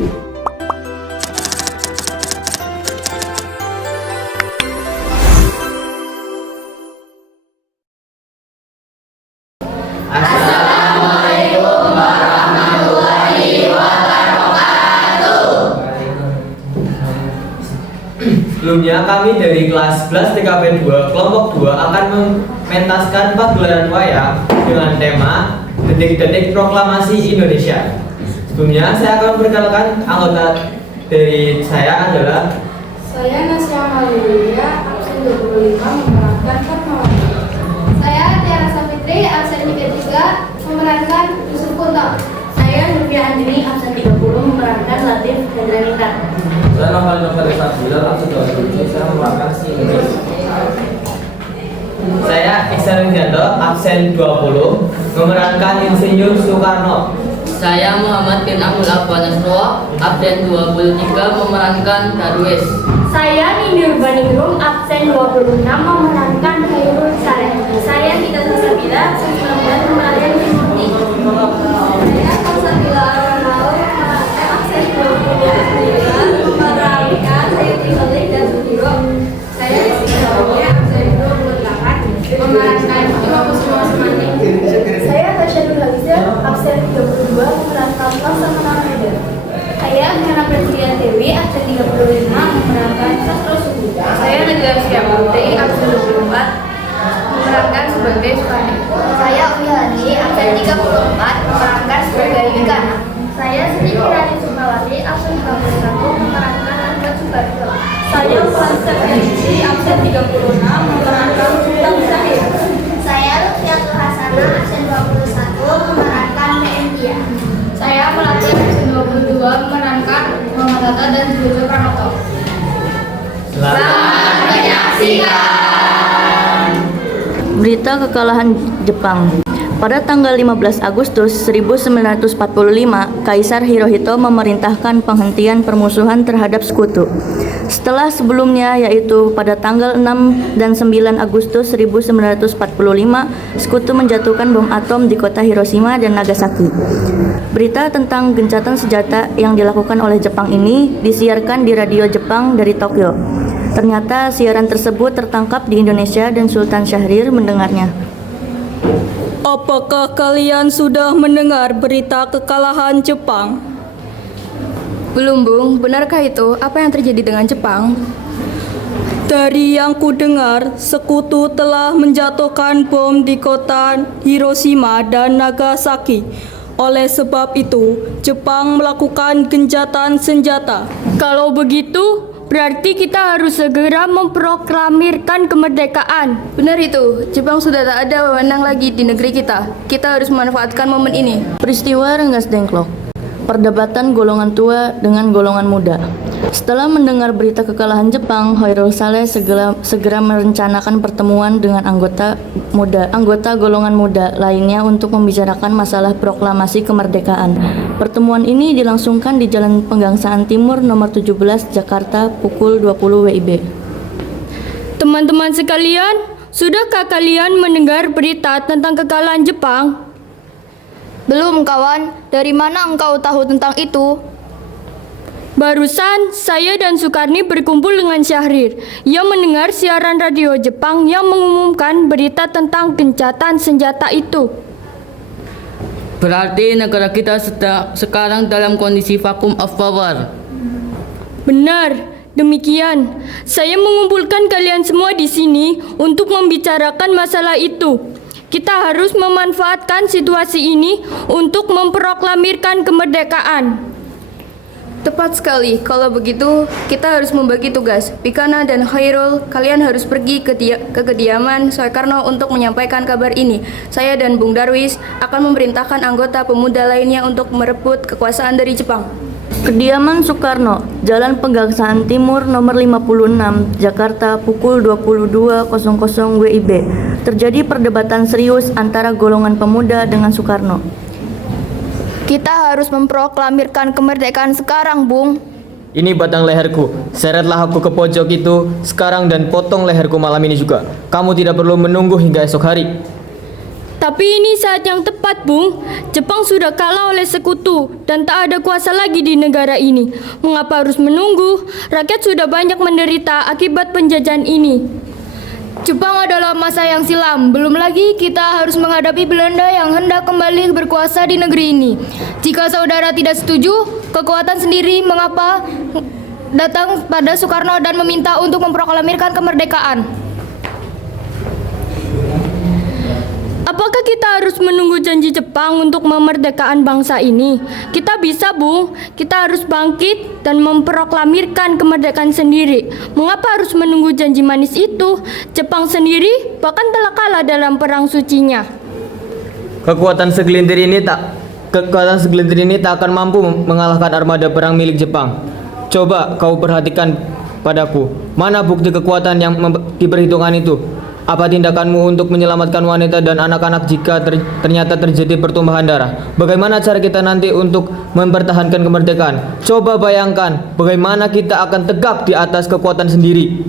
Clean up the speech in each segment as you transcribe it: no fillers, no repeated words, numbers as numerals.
Assalamualaikum warahmatullahi wabarakatuh. Sebelumnya kami dari kelas 11 TKP 2 kelompok 2 akan mementaskan pagelaran wayang dengan tema Detik-detik Proklamasi Indonesia. Sebelumnya saya akan memperkenalkan anggota dari saya adalah Saya Nasya Halilia, absen 25 memerankan Fatmawati. Saya Tiara Safitri, absen 33, memerankan Yusuf Kunto. Saya Nurfia Andini, absen 30, memerankan Latif Hendranita. Saya Novel Sabila, absen 27, saya memerankan Si Inggris. saya Iksan Widianto, absen 20, memerankan Insinyur Soekarno. Saya Muhammad bin Abdul Nasro, absen 23, memerankan Darwis. Saya Nindur Baningrum, absen 26, memerankan Khairul Saleh. Saya Gita Sasabila, absen 19, memerankan Kimurti. Saya Kalsabila Aranau, absen 29, memerankan Sayuti Khalid dan Sudiro. Saya Rizky Saroya, absen 28, memerankan Imam Kusuma Semani. Saya Tasya Nurhaliza, absen 32, memerankan Laksamana Medan. Saya Hana Presiden Dewi, absen 35, memerankan Sastro Suhu. Saya Najla Syamutri, absen 24, memerankan sebagai Supani. Saya Uyani, absen 34, memerankan sebagai Wikana. Saya Siti Kirani Sukmawati, absen 21, memerankan Angga Subarjo. Saya Fransa Felici, absen 36, memerankan Sultan Syahir. Saya Lutfiatul Hasanah, absen 21, memerankan Mehendia. Saya Melati, absen 22, memerankan Muhammad Hatta dan Jojo Pranoto. Selamat menyaksikan. Berita kekalahan Jepang. Pada tanggal 15 Agustus 1945, Kaisar Hirohito memerintahkan penghentian permusuhan terhadap sekutu. Setelah sebelumnya, yaitu pada tanggal 6 dan 9 Agustus 1945, sekutu menjatuhkan bom atom di kota Hiroshima dan Nagasaki. Berita tentang gencatan senjata yang dilakukan oleh Jepang ini disiarkan di radio Jepang dari Tokyo. Ternyata siaran tersebut tertangkap di Indonesia dan Sultan Syahrir mendengarnya. Apakah kalian sudah mendengar berita kekalahan Jepang? Belum, Bung. Benarkah itu? Apa yang terjadi dengan Jepang? Dari yang kudengar, sekutu telah menjatuhkan bom di kota Hiroshima dan Nagasaki. Oleh sebab itu, Jepang melakukan gencatan senjata. Kalau begitu, berarti kita harus segera memproklamirkan kemerdekaan. Benar itu. Jepang sudah tak ada wewenang lagi di negeri kita. Kita harus memanfaatkan momen ini. Peristiwa Rengas Dengklok. Perdebatan golongan tua dengan golongan muda. Setelah mendengar berita kekalahan Jepang, Khairul Saleh segera merencanakan pertemuan dengan anggota golongan muda lainnya untuk membicarakan masalah proklamasi kemerdekaan. Pertemuan ini dilangsungkan di Jalan Penggangsaan Timur nomor 17 Jakarta pukul 20 WIB. Teman-teman sekalian, sudahkah kalian mendengar berita tentang kekalahan Jepang? Belum, kawan. Dari mana engkau tahu tentang itu? Barusan, saya dan Sukarni berkumpul dengan Syahrir. Ia mendengar siaran radio Jepang yang mengumumkan berita tentang gencatan senjata itu. Berarti negara kita sekarang dalam kondisi vacuum of power. Benar, demikian. Saya mengumpulkan kalian semua di sini untuk membicarakan masalah itu. Kita harus memanfaatkan situasi ini untuk memproklamirkan kemerdekaan. Tepat sekali. Kalau begitu, kita harus membagi tugas. Pikana dan Khairul, kalian harus pergi ke kediaman Soekarno untuk menyampaikan kabar ini. Saya dan Bung Darwis akan memerintahkan anggota pemuda lainnya untuk merebut kekuasaan dari Jepang. Kediaman Soekarno, Jalan Penggangsaan Timur nomor 56, Jakarta pukul 22.00 WIB. Terjadi perdebatan serius antara golongan pemuda dengan Soekarno. Kita harus memproklamirkan kemerdekaan sekarang, Bung. Ini batang leherku. Seretlah aku ke pojok itu sekarang dan potong leherku malam ini juga. Kamu tidak perlu menunggu hingga esok hari. Tapi ini saat yang tepat, Bung. Jepang sudah kalah oleh sekutu dan tak ada kuasa lagi di negara ini. Mengapa harus menunggu? Rakyat sudah banyak menderita akibat penjajahan ini. Jepang adalah masa yang silam. Belum lagi kita harus menghadapi Belanda yang hendak kembali berkuasa di negeri ini. Jika saudara tidak setuju, kekuatan sendiri mengapa datang pada Soekarno dan meminta untuk memproklamirkan kemerdekaan. Apakah kita harus menunggu janji Jepang untuk memerdekakan bangsa ini? Kita bisa, Bung. Kita harus bangkit dan memproklamirkan kemerdekaan sendiri. Mengapa harus menunggu janji manis itu? Jepang sendiri bahkan telah kalah dalam perang sucinya. Kekuatan segelintir ini tak akan mampu mengalahkan armada perang milik Jepang. Coba kau perhatikan padaku. Mana bukti kekuatan yang diperhitungkan itu? Apa tindakanmu untuk menyelamatkan wanita dan anak-anak jika ternyata terjadi pertumpahan darah? Bagaimana cara kita nanti untuk mempertahankan kemerdekaan? Coba bayangkan bagaimana kita akan tegak di atas kekuatan sendiri.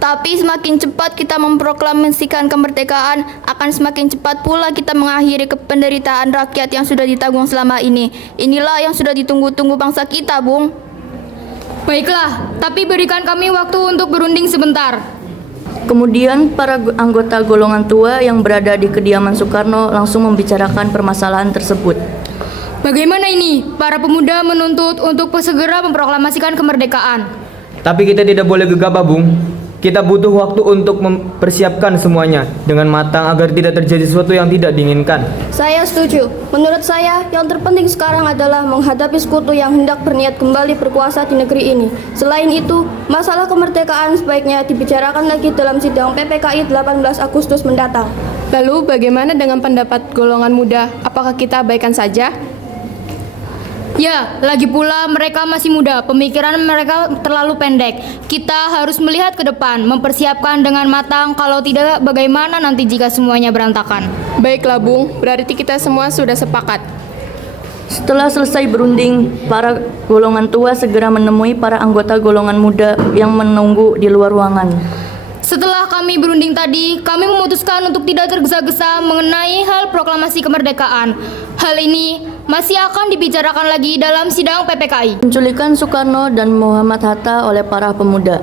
Tapi semakin cepat kita memproklamasikan kemerdekaan, akan semakin cepat pula kita mengakhiri penderitaan rakyat yang sudah ditanggung selama ini. Inilah yang sudah ditunggu-tunggu bangsa kita, Bung. Baiklah, tapi berikan kami waktu untuk berunding sebentar. Kemudian para anggota golongan tua yang berada di kediaman Soekarno langsung membicarakan permasalahan tersebut. Bagaimana ini? Para pemuda menuntut untuk segera memproklamasikan kemerdekaan. Tapi kita tidak boleh gegabah, Bung. Kita butuh waktu untuk mempersiapkan semuanya dengan matang agar tidak terjadi sesuatu yang tidak diinginkan. Saya setuju. Menurut saya, yang terpenting sekarang adalah menghadapi sekutu yang hendak berniat kembali berkuasa di negeri ini. Selain itu, masalah kemerdekaan sebaiknya dibicarakan lagi dalam sidang PPKI 18 Agustus mendatang. Lalu bagaimana dengan pendapat golongan muda? Apakah kita abaikan saja? Ya, lagi pula mereka masih muda, pemikiran mereka terlalu pendek. Kita harus melihat ke depan, mempersiapkan dengan matang, kalau tidak bagaimana nanti jika semuanya berantakan. Baiklah, Bung, berarti kita semua sudah sepakat. Setelah selesai berunding, para golongan tua segera menemui para anggota golongan muda yang menunggu di luar ruangan. Setelah kami berunding tadi, kami memutuskan untuk tidak tergesa-gesa mengenai hal proklamasi kemerdekaan. Hal ini masih akan dibicarakan lagi dalam sidang PPKI. Penculikan Soekarno dan Muhammad Hatta oleh para pemuda.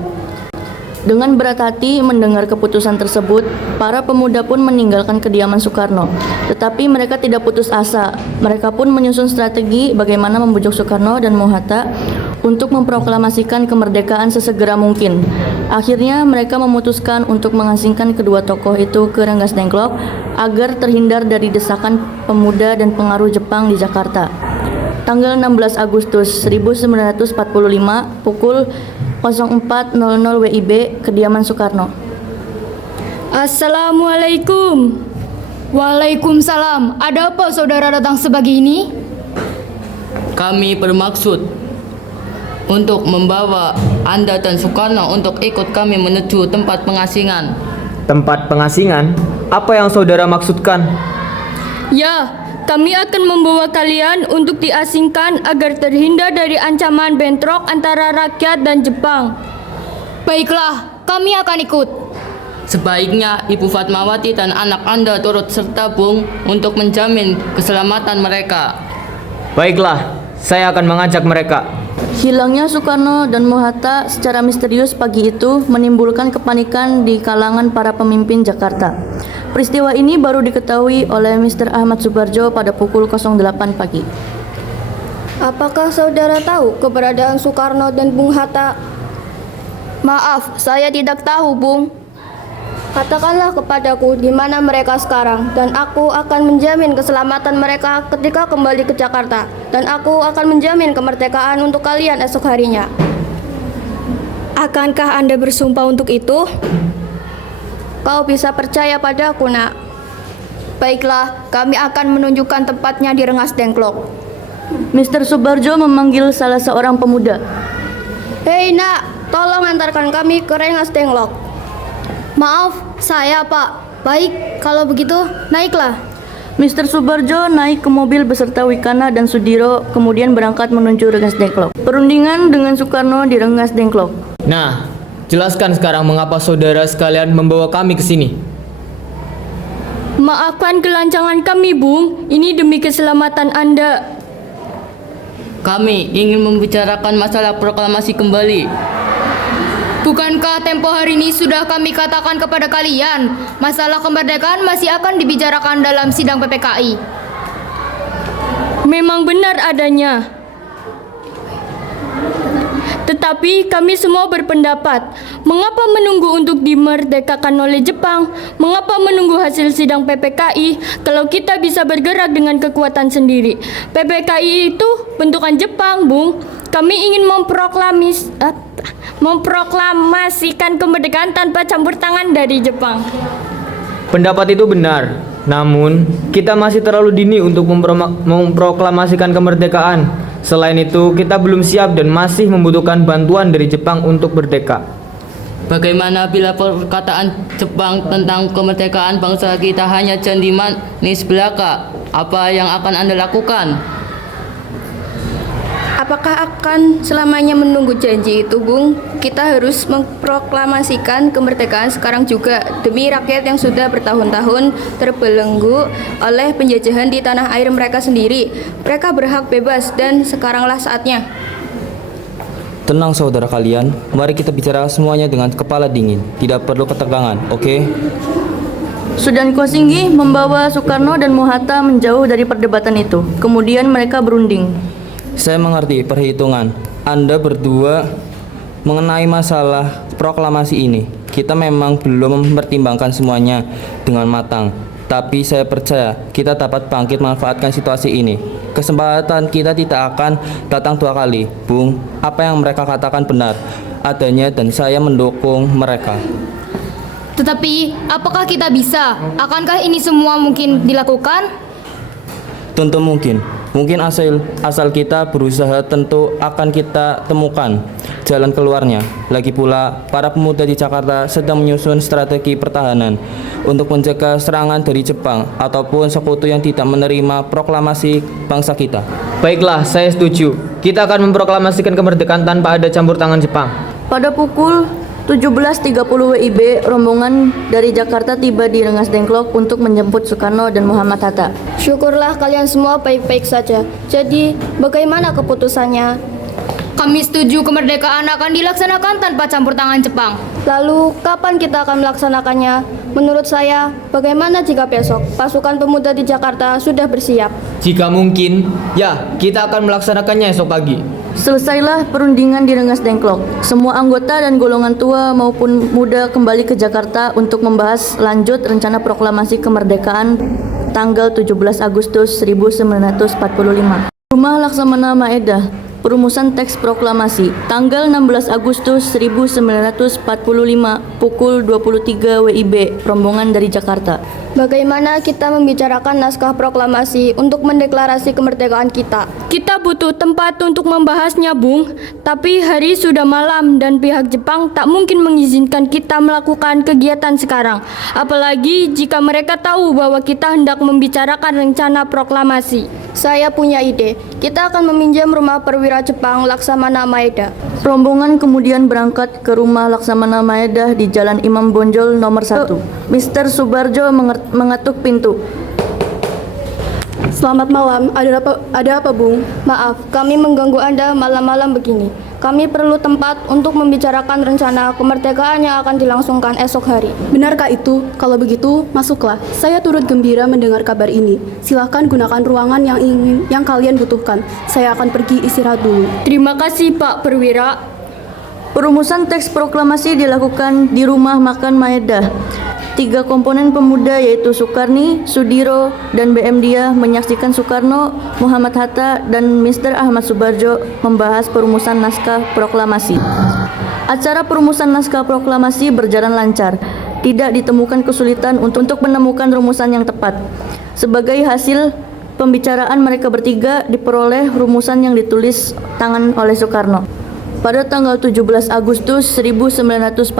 Dengan berat hati mendengar keputusan tersebut, para pemuda pun meninggalkan kediaman Soekarno. Tetapi mereka tidak putus asa. Mereka pun menyusun strategi bagaimana membujuk Soekarno dan Hatta untuk memproklamasikan kemerdekaan sesegera mungkin. Akhirnya mereka memutuskan untuk mengasingkan kedua tokoh itu ke Rengas Dengklok agar terhindar dari desakan pemuda dan pengaruh Jepang di Jakarta. Tanggal 16 Agustus 1945 pukul 04.00 WIB, kediaman Soekarno. Assalamualaikum. Waalaikumsalam. Ada apa saudara datang sebegini? Kami bermaksud untuk membawa Anda dan Soekarno untuk ikut kami menuju tempat pengasingan. Tempat pengasingan? Apa yang saudara maksudkan? Ya, kami akan membawa kalian untuk diasingkan agar terhindar dari ancaman bentrok antara rakyat dan Jepang. Baiklah, kami akan ikut. Sebaiknya Ibu Fatmawati dan anak Anda turut serta, Bung, untuk menjamin keselamatan mereka. Baiklah, saya akan mengajak mereka. Hilangnya Soekarno dan Hatta secara misterius pagi itu menimbulkan kepanikan di kalangan para pemimpin Jakarta. Peristiwa ini baru diketahui oleh Mr. Ahmad Subarjo pada pukul 08 pagi. Apakah saudara tahu keberadaan Soekarno dan Bung Hatta? Maaf, saya tidak tahu, Bung. Katakanlah kepadaku di mana mereka sekarang, dan aku akan menjamin keselamatan mereka ketika kembali ke Jakarta, dan aku akan menjamin kemerdekaan untuk kalian esok harinya. Akankah Anda bersumpah untuk itu? Kau bisa percaya padaku, nak. Baiklah, kami akan menunjukkan tempatnya di Rengas Dengklok. Mr. Subarjo memanggil salah seorang pemuda. Hei, nak, tolong antarkan kami ke Rengas Dengklok. Maaf, saya Pak. Baik, kalau begitu naiklah. Mr. Subarjo naik ke mobil beserta Wikana dan Sudiro, kemudian berangkat menuju Rengas Dengklok. Perundingan dengan Soekarno di Rengas Dengklok. Nah, jelaskan sekarang mengapa saudara sekalian membawa kami ke sini. Maafkan kelancangan kami, Bung. Ini demi keselamatan Anda. Kami ingin membicarakan masalah proklamasi kembali. Bukankah tempo hari ini sudah kami katakan kepada kalian, masalah kemerdekaan masih akan dibicarakan dalam sidang PPKI? Memang benar adanya. Tetapi kami semua berpendapat, mengapa menunggu untuk dimerdekakan oleh Jepang? Mengapa menunggu hasil sidang PPKI kalau kita bisa bergerak dengan kekuatan sendiri? PPKI itu bentukan Jepang, Bung. Kami ingin memproklamasikan kemerdekaan tanpa campur tangan dari Jepang. Pendapat itu benar, namun kita masih terlalu dini untuk memproklamasikan kemerdekaan. Selain itu, kita belum siap dan masih membutuhkan bantuan dari Jepang untuk merdeka. Bagaimana bila perkataan Jepang tentang kemerdekaan bangsa kita hanya candi manis belaka? Apa yang akan Anda lakukan? Apakah akan selamanya menunggu janji itu, Bung? Kita harus memproklamasikan kemerdekaan sekarang juga demi rakyat yang sudah bertahun-tahun terbelenggu oleh penjajahan di tanah air mereka sendiri. Mereka berhak bebas dan sekaranglah saatnya. Tenang saudara kalian, mari kita bicara semuanya dengan kepala dingin. Tidak perlu ketegangan, oke? Sudan Kosinggi membawa Soekarno dan Mohatta menjauh dari perdebatan itu. Kemudian mereka berunding. Saya mengerti perhitungan Anda berdua mengenai masalah proklamasi ini. Kita memang belum mempertimbangkan semuanya dengan matang. Tapi saya percaya kita dapat bangkit manfaatkan situasi ini. Kesempatan kita tidak akan datang dua kali. Bung, apa yang mereka katakan benar adanya dan saya mendukung mereka. Tetapi, apakah kita bisa? Akankah ini semua mungkin dilakukan? Tentu mungkin. Mungkin asal kita berusaha, tentu akan kita temukan jalan keluarnya. Lagi pula, para pemuda di Jakarta sedang menyusun strategi pertahanan untuk mencegah serangan dari Jepang ataupun sekutu yang tidak menerima proklamasi bangsa kita. Baiklah, saya setuju. Kita akan memproklamasikan kemerdekaan tanpa ada campur tangan Jepang. Pada pukul 17.30 WIB, rombongan dari Jakarta tiba di Rengas Dengklok untuk menjemput Soekarno dan Muhammad Hatta. Syukurlah kalian semua baik-baik saja. Jadi, bagaimana keputusannya? Kami setuju kemerdekaan akan dilaksanakan tanpa campur tangan Jepang. Lalu, kapan kita akan melaksanakannya? Menurut saya, bagaimana jika besok pasukan pemuda di Jakarta sudah bersiap? Jika mungkin, ya, kita akan melaksanakannya esok pagi. Selesailah perundingan di Rengas Dengklok. Semua anggota dan golongan tua maupun muda kembali ke Jakarta untuk membahas lanjut rencana proklamasi kemerdekaan tanggal 17 Agustus 1945. Rumah Laksamana Maeda, perumusan teks proklamasi tanggal 16 Agustus 1945 pukul 23 WIB, rombongan dari Jakarta. Bagaimana kita membicarakan naskah proklamasi untuk mendeklarasi kemerdekaan kita? Kita butuh tempat untuk membahasnya, Bung. Tapi hari sudah malam dan pihak Jepang tak mungkin mengizinkan kita melakukan kegiatan sekarang. Apalagi jika mereka tahu bahwa kita hendak membicarakan rencana proklamasi. Saya punya ide. Kita akan meminjam rumah perwira Jepang Laksamana Maeda. Rombongan kemudian berangkat ke rumah Laksamana Maeda di Jalan Imam Bonjol nomor 1. Mr. Subarjo mengetuk pintu. Selamat malam, ada apa Bung? Maaf, kami mengganggu Anda malam-malam begini. Kami perlu tempat untuk membicarakan rencana kemerdekaan yang akan dilangsungkan esok hari. Benarkah itu? Kalau begitu, masuklah. Saya turut gembira mendengar kabar ini. Silahkan gunakan ruangan yang kalian butuhkan. Saya akan pergi istirahat dulu. Terima kasih, Pak Perwira. Perumusan teks proklamasi dilakukan di rumah makan Maeda. 3 komponen pemuda yaitu Soekarni, Sudiro, dan BM Dia menyaksikan Soekarno, Muhammad Hatta, dan Mr. Ahmad Subarjo membahas perumusan naskah proklamasi. Acara perumusan naskah proklamasi berjalan lancar. Tidak ditemukan kesulitan untuk menemukan rumusan yang tepat. Sebagai hasil pembicaraan mereka bertiga, diperoleh rumusan yang ditulis tangan oleh Soekarno. Pada tanggal 17 Agustus 1945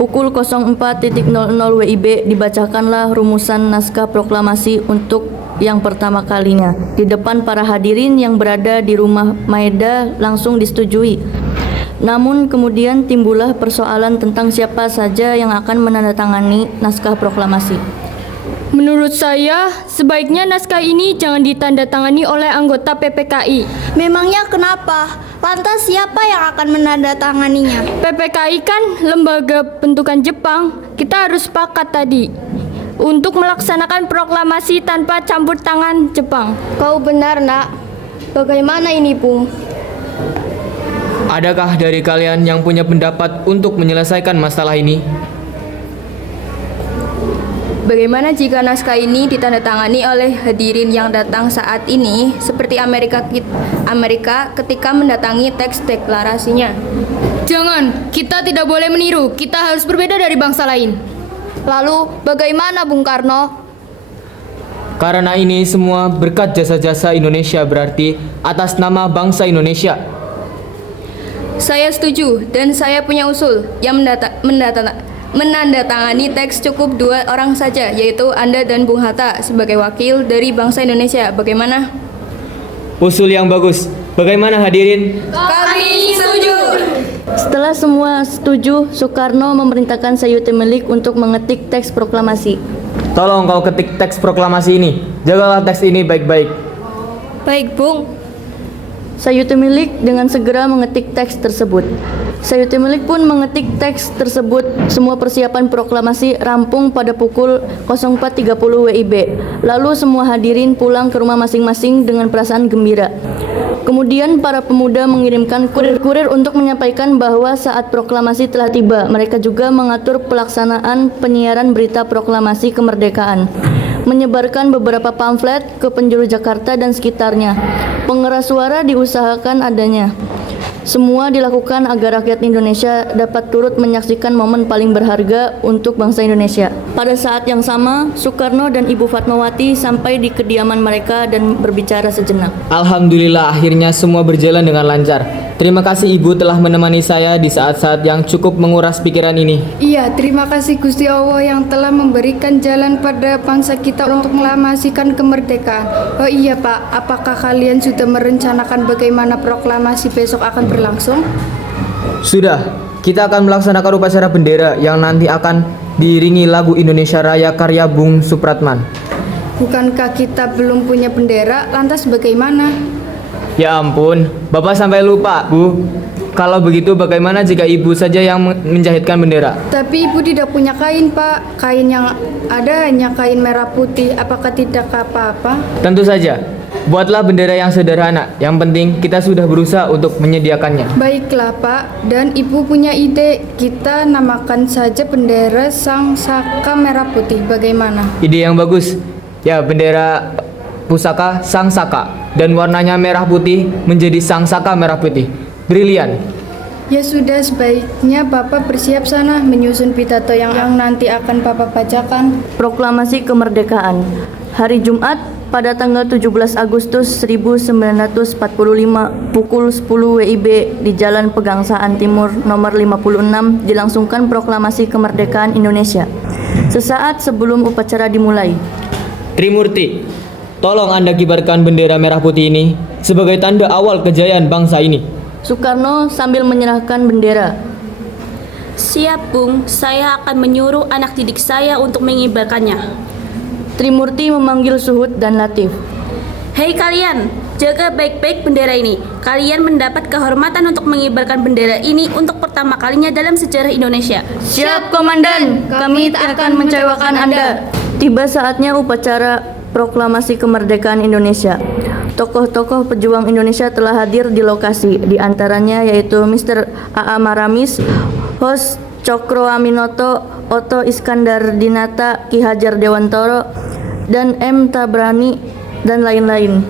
pukul 04.00 WIB dibacakanlah rumusan naskah proklamasi untuk yang pertama kalinya. Di depan para hadirin yang berada di rumah Maeda langsung disetujui. Namun kemudian timbullah persoalan tentang siapa saja yang akan menandatangani naskah proklamasi. Menurut saya, sebaiknya naskah ini jangan ditandatangani oleh anggota PPKI. Memangnya kenapa? Lantas siapa yang akan menandatanganinya? PPKI kan lembaga bentukan Jepang. Kita harus sepakat tadi untuk melaksanakan proklamasi tanpa campur tangan Jepang. Kau benar, Nak. Bagaimana ini, Bung? Adakah dari kalian yang punya pendapat untuk menyelesaikan masalah ini? Bagaimana jika naskah ini ditandatangani oleh hadirin yang datang saat ini, seperti Amerika ketika mendatangi teks deklarasinya? Jangan, kita tidak boleh meniru. Kita harus berbeda dari bangsa lain. Lalu, bagaimana Bung Karno? Karena ini semua berkat jasa-jasa Indonesia, berarti atas nama bangsa Indonesia. Saya setuju, dan saya punya usul yang menandatangani teks cukup 2 orang saja, yaitu Anda dan Bung Hatta sebagai wakil dari bangsa Indonesia. Bagaimana? Usul yang bagus. Bagaimana hadirin? Kami setuju. Setelah semua setuju, Soekarno memerintahkan Sayuti Milik untuk mengetik teks proklamasi. Tolong kau ketik teks proklamasi ini. Jagalah teks ini baik-baik. Baik, Bung. Sayuti Milik dengan segera mengetik teks tersebut. Sayuti Milik pun mengetik teks tersebut. Semua persiapan proklamasi rampung pada pukul 04.30 WIB. Lalu semua hadirin pulang ke rumah masing-masing dengan perasaan gembira. Kemudian para pemuda mengirimkan kurir-kurir untuk menyampaikan bahwa saat proklamasi telah tiba. Mereka juga mengatur pelaksanaan penyiaran berita proklamasi kemerdekaan, menyebarkan beberapa pamflet ke penjuru Jakarta dan sekitarnya. Pengeras suara diusahakan adanya. Semua dilakukan agar rakyat Indonesia dapat turut menyaksikan momen paling berharga untuk bangsa Indonesia. Pada saat yang sama, Soekarno dan Ibu Fatmawati sampai di kediaman mereka dan berbicara sejenak. Alhamdulillah, akhirnya semua berjalan dengan lancar. Terima kasih Ibu telah menemani saya di saat-saat yang cukup menguras pikiran ini. Iya, terima kasih Gusti Allah yang telah memberikan jalan pada bangsa kita untuk melakasikan kemerdekaan. Oh iya Pak, apakah kalian sudah merencanakan bagaimana proklamasi besok akan berlangsung? Sudah, kita akan melaksanakan upacara bendera yang nanti akan diiringi lagu Indonesia Raya karya Bung Supratman. Bukankah kita belum punya bendera, lantas bagaimana? Ya ampun, Bapak sampai lupa, Bu. Kalau begitu bagaimana jika Ibu saja yang menjahitkan bendera? Tapi Ibu tidak punya kain, Pak. Kain yang ada hanya kain merah putih. Apakah tidak apa-apa? Tentu saja. Buatlah bendera yang sederhana. Yang penting kita sudah berusaha untuk menyediakannya. Baiklah, Pak. Dan Ibu punya ide. Kita namakan saja bendera Sang Saka Merah Putih. Bagaimana? Ide yang bagus. Ya, bendera pusaka Sang Saka dan warnanya merah putih menjadi Sang Saka Merah Putih. Brilian. Ya sudah, sebaiknya Bapak bersiap sana menyusun pidato yang nanti akan Bapak bacakan. Proklamasi Kemerdekaan. Hari Jumat pada tanggal 17 Agustus 1945 pukul 10 WIB di Jalan Pegangsaan Timur nomor 56 dilangsungkan proklamasi kemerdekaan Indonesia. Sesaat sebelum upacara dimulai, Trimurti, tolong Anda kibarkan bendera merah putih ini sebagai tanda awal kejayaan bangsa ini. Soekarno sambil menyerahkan bendera. Siap, Bung. Saya akan menyuruh anak didik saya untuk mengibarkannya. Trimurti memanggil Suhud dan Latif. Hei kalian, jaga baik-baik bendera ini. Kalian mendapat kehormatan untuk mengibarkan bendera ini untuk pertama kalinya dalam sejarah Indonesia. Siap, Komandan. Kami tak akan mengecewakan Anda. Tiba saatnya upacara proklamasi kemerdekaan Indonesia. Tokoh-tokoh pejuang Indonesia telah hadir di lokasi, di antaranya yaitu Mr. A.A. Maramis, Hos Cokro Aminoto, Oto Iskandar Dinata, Ki Hajar Dewantoro, dan M. Tabrani, dan lain-lain.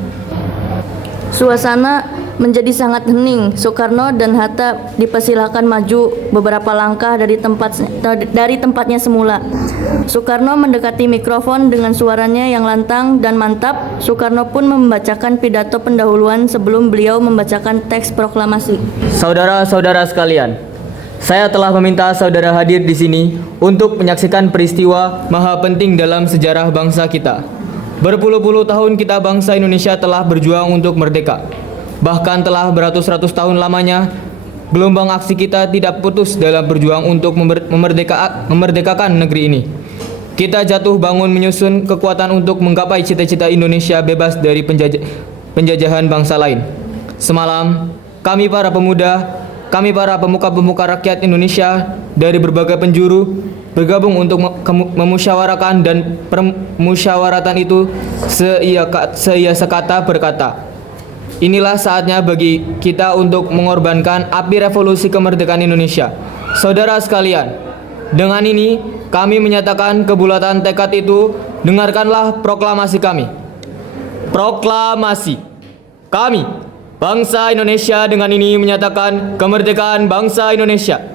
Suasana menjadi sangat hening. Soekarno dan Hatta dipersilakan maju beberapa langkah dari tempatnya semula. Soekarno mendekati mikrofon dengan suaranya yang lantang dan mantap. Soekarno pun membacakan pidato pendahuluan sebelum beliau membacakan teks proklamasi. Saudara-saudara sekalian, saya telah meminta saudara hadir di sini untuk menyaksikan peristiwa maha penting dalam sejarah bangsa kita. Berpuluh-puluh tahun kita bangsa Indonesia telah berjuang untuk merdeka. Bahkan telah beratus-ratus tahun lamanya, gelombang aksi kita tidak putus dalam berjuang untuk memerdekakan negeri ini. kita jatuh bangun menyusun kekuatan untuk menggapai cita-cita Indonesia bebas dari penjajahan bangsa lain. Semalam, kami para pemuda, kami para pemuka-pemuka rakyat Indonesia dari berbagai penjuru bergabung untuk memusyawarakan, dan permusyawaratan itu seia sekata berkata, inilah saatnya bagi kita untuk mengorbankan api revolusi kemerdekaan Indonesia. Saudara sekalian, dengan ini kami menyatakan kebulatan tekad itu. Dengarkanlah proklamasi kami. Proklamasi. Kami, bangsa Indonesia, dengan ini menyatakan kemerdekaan bangsa Indonesia.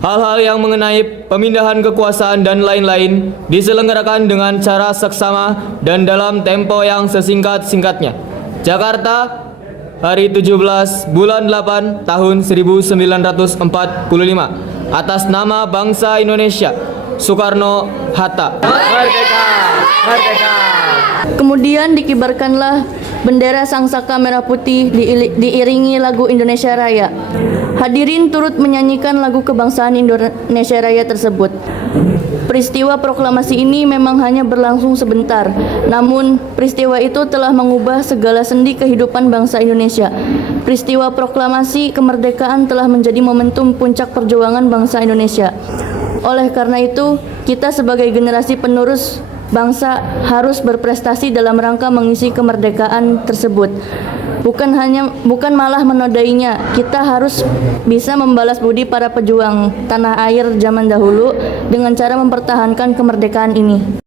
Hal-hal yang mengenai pemindahan kekuasaan dan lain-lain diselenggarakan dengan cara seksama dan dalam tempo yang sesingkat-singkatnya. Jakarta, hari 17 bulan 8 tahun 1945. Atas nama bangsa Indonesia, Soekarno-Hatta. Merdeka! Merdeka! Kemudian dikibarkanlah bendera sangsaka merah putih diiringi lagu Indonesia Raya. Hadirin turut menyanyikan lagu kebangsaan Indonesia Raya tersebut. Peristiwa proklamasi ini memang hanya berlangsung sebentar, namun peristiwa itu telah mengubah segala sendi kehidupan bangsa Indonesia. Peristiwa proklamasi kemerdekaan telah menjadi momentum puncak perjuangan bangsa Indonesia. Oleh karena itu, kita sebagai generasi penerus bangsa harus berprestasi dalam rangka mengisi kemerdekaan tersebut. Bukan malah menodainya. Kita harus bisa membalas budi para pejuang tanah air zaman dahulu dengan cara mempertahankan kemerdekaan ini.